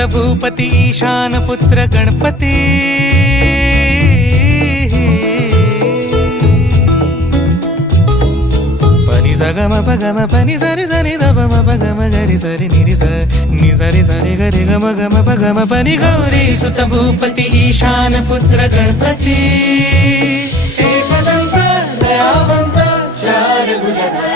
सुत भूपती ईशान पुत्र गणपती पनि सगम पगम पनि सरि सरि दपम पगम गरि सरि निरि स नि सरि सरि गरि गम गम पगम पनि गौरी सुत भूपती ईशान पुत्र गणपती एकदंत दयावंत चार भुजधारी